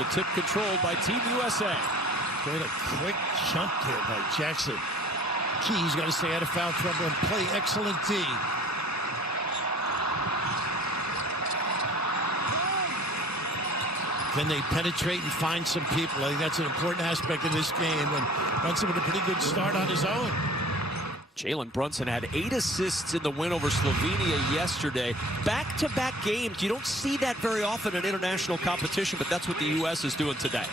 the tip controlled by Team USA. Quite a quick jump there by Jackson. Key's got to stay out of foul trouble and play excellent D. Can they penetrate and find some people? I think that's an important aspect of this game. And Brunson with a pretty good start on his own. Jalen Brunson had 8 assists in the win over Slovenia yesterday. Back-to-back games. You don't see that very often in international competition, but that's what the U.S. is doing today.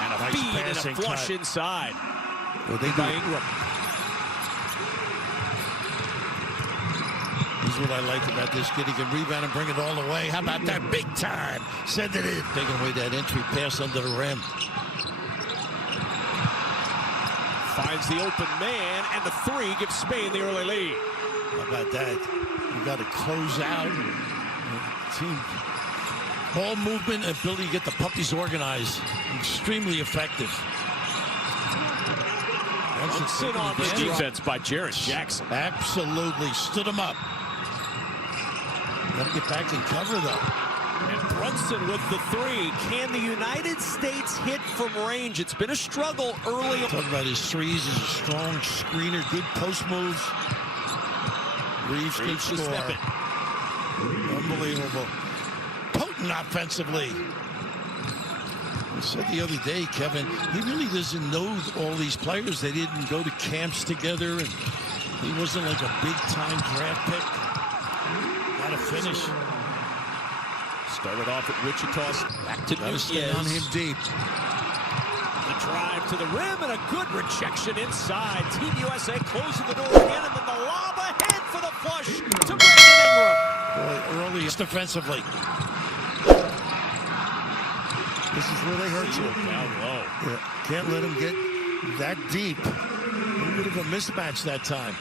And a nice feed and a flush cut inside. Well, they by Ingram. Here's what I like about this kid. He can rebound and bring it all the way. How about that big time? Send it in. Taking away that entry pass under the rim. Finds the open man, and the 3 gives Spain the early lead. How about that? You got to close out. Team ball movement, ability to get the puppies organized. Extremely effective. Brunson on the defense by Jaren Jackson. Absolutely. Stood him up. Got to get back and cover, though. And Brunson with the 3. Can the United States hit from range? It's been a struggle early. Talking about his threes. He's a strong screener. Good post moves. Reeves good score. Unbelievable. Potent offensively. I said the other day, Kevin, he really doesn't know all these players. They didn't go to camps together, and he wasn't like a big-time draft pick. Got to finish. Started off at Wichita, back to Nunez. Stay on him deep. The drive to the rim and a good rejection inside. Team USA closing the door again, and then the lob ahead for the flush to Brandon Ingram. Boy, early defensively. This is where they hurt you. Down low. Yeah, can't let him get that deep. A little bit of a mismatch that time.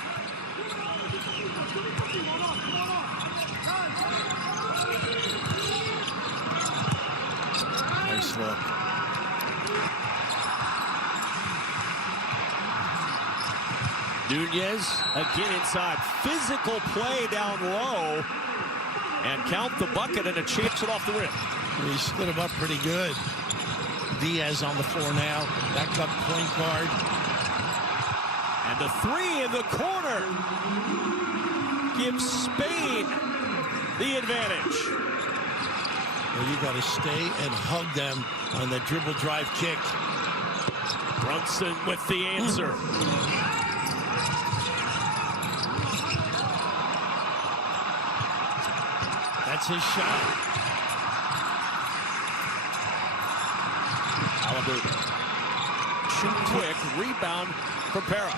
Nice look. Nunez again inside. Physical play down low. And count the bucket, and it chips it off the rim. He split him up pretty good. Diaz on the floor now. Backup point guard. And the 3 in the corner gives Spain the advantage. Well, you got to stay and hug them on that dribble drive kick. Brunson with the answer. That's his shot. Halliburton. Shoot quick. Rebound from Para.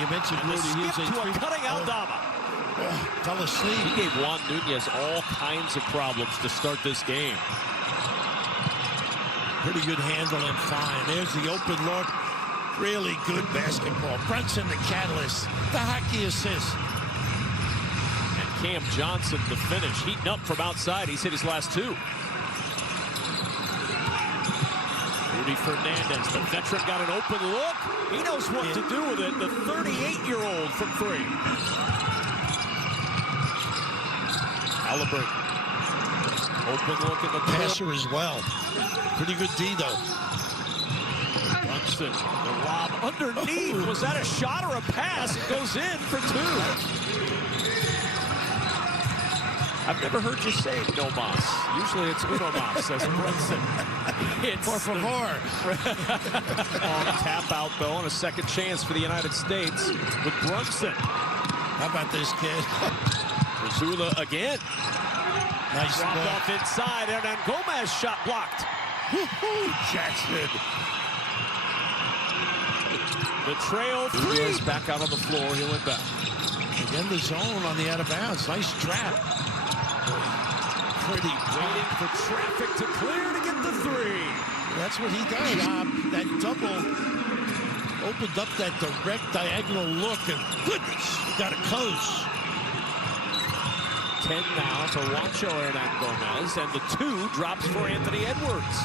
You mentioned Rudy. Skip to a cutting Aldama. Fell asleep. He gave Juan Nunez all kinds of problems to start this game. Pretty good handle and fine. There's the open look. Really good basketball. Brunson, the catalyst. The hockey assist. And Cam Johnson, the finish. Heating up from outside. He's hit his last 2. Rudy Fernandez, the veteran, got an open look. He knows what to do with it. The 38-year-old from 3. Halliburton. Open look in the passer as well. Pretty good D, though. Brunson, the lob underneath. Was that a shot or a pass? It goes in for 2. I've never heard you say no mas. Usually it's uno mas, says Brunson. It's por favor. On tap out, though, and a second chance for the United States with Brunson. How about this kid? Zula again. Nice dropped look. off inside, and then Gomez shot blocked. Jackson. The trail 3. Back out on the floor. He went back. Again, the zone on the out of bounds. Nice trap. Pretty waiting for traffic to clear to get the 3. That's what he does. That double opened up that direct diagonal look, and goodness, you got it close. 10 now for Juancho Hernan Gomez, and the 2 drops for Anthony Edwards.